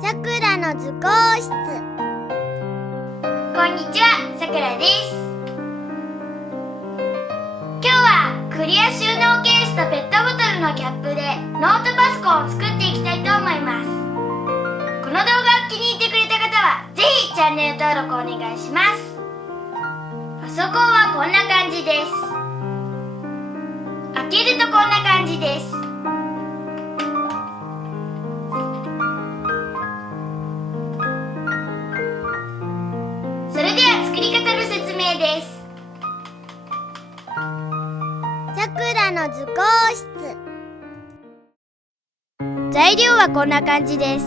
さくらの図工室。こんにちは、さくらです。今日はクリア収納ケースとペットボトルのキャップでノートパソコンを作っていきたいと思います。この動画を気に入ってくれた方はぜひチャンネル登録お願いします。パソコンはこんな感じです。開けるとこんな感じです。それでは作り方の説明です。さくらの図工室。材料はこんな感じです。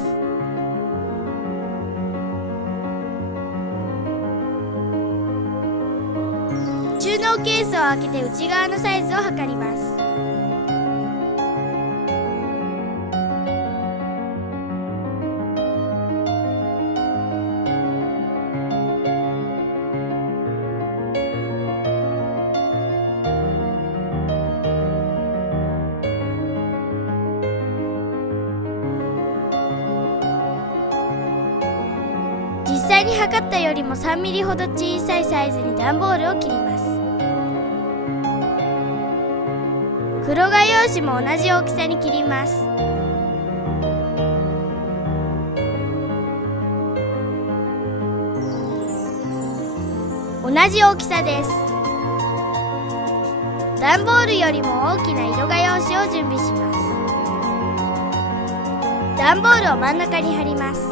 収納ケースを開けて内側のサイズを測ります。実際に測ったよりも3ミリほど小さいサイズに段ボールを切ります。黒画用紙も同じ大きさに切ります。同じ大きさです。段ボールよりも大きな色画用紙を準備します。段ボールを真ん中に貼ります。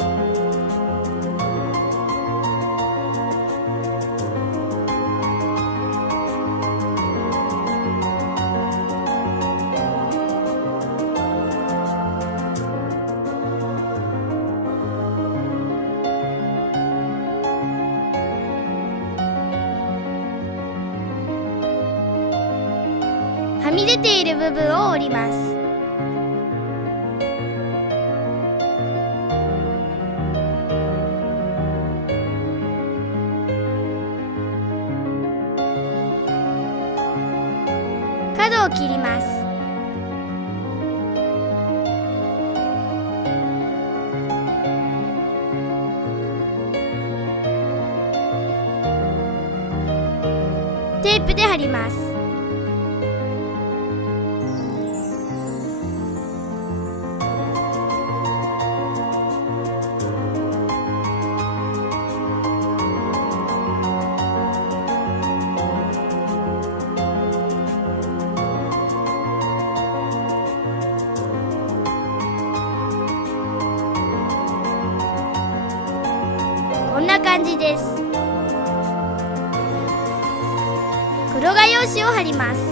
はみ出ている部分を折ります。角を切ります。テープで貼ります。こんな感じです。黒画用紙を貼ります。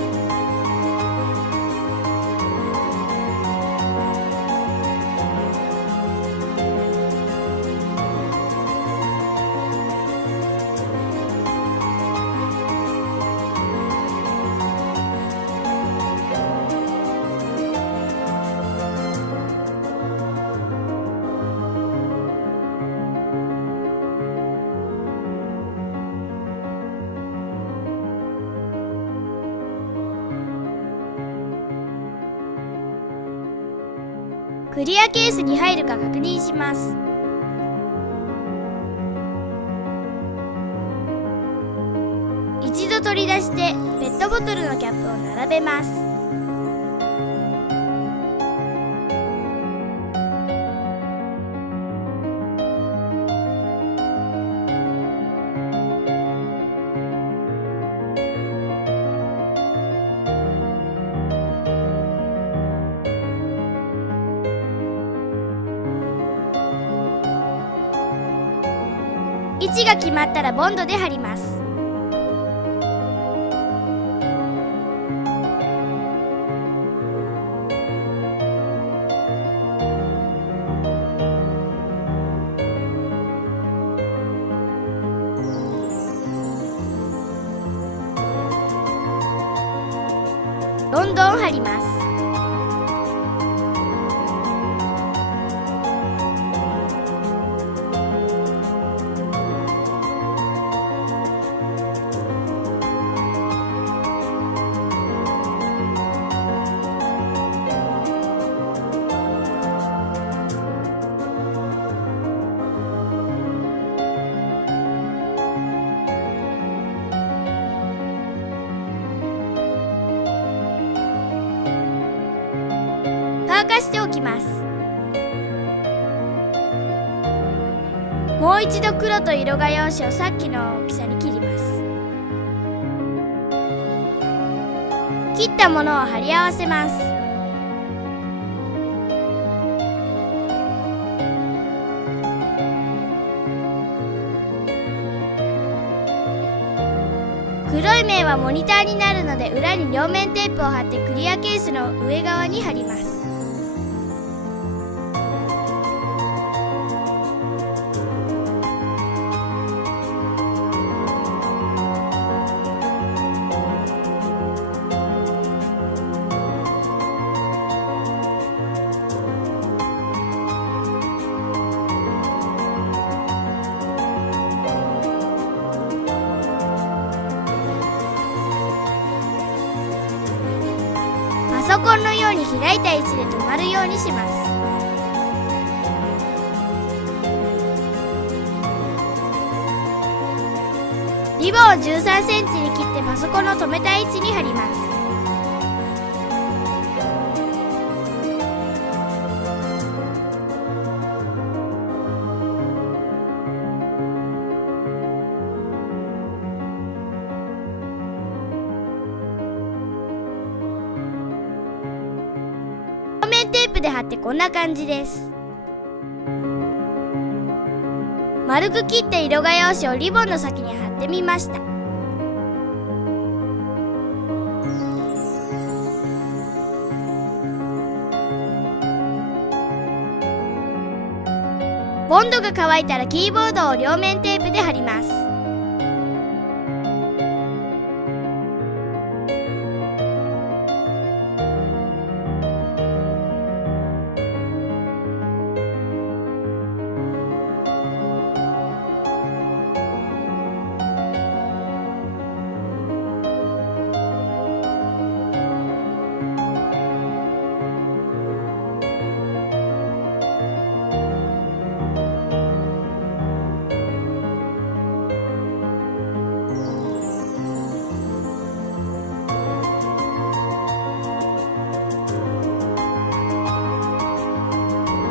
クリアケースに入るか確認します。一度取り出してペットボトルのキャップを並べます。位置が決まったらボンドで貼ります。どんどん貼ります。乾かしておきます。もう一度黒と色画用紙をさっきの大きさに切ります。切ったものを貼り合わせます。黒い面はモニターになるので、裏に両面テープを貼ってクリアケースの上側に貼ります。パソコンのように開いた位置で止まるようにします。リボンを13センチに切ってパソコンの止めた位置に貼ります。両面テープで貼ってこんな感じです。丸く切った色画用紙をリボンの先に貼ってみました。ボンドが乾いたらキーボードを両面テープで貼ります。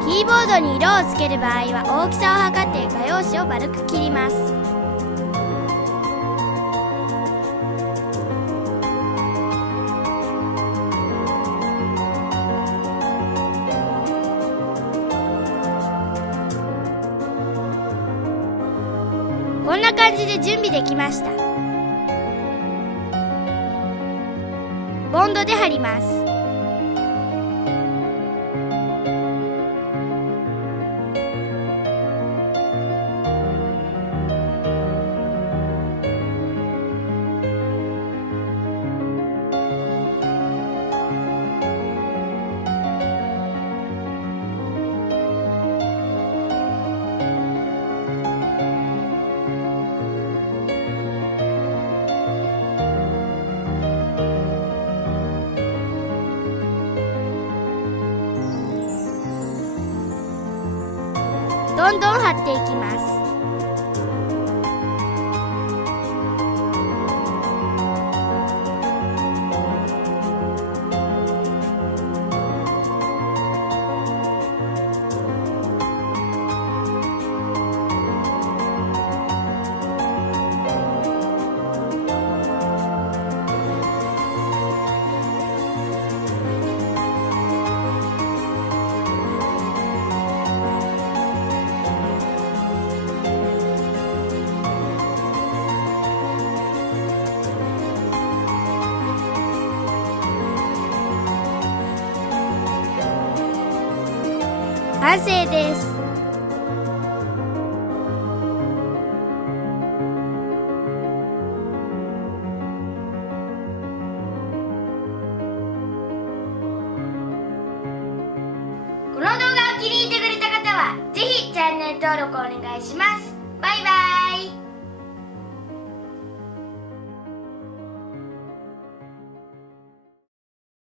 キーボードに色をつける場合は大きさを測って画用紙を丸く切ります。こんな感じで準備できました。ボンドで貼ります。どんどん貼っていきます。完成です。ネル登録お願いします。バイバイ。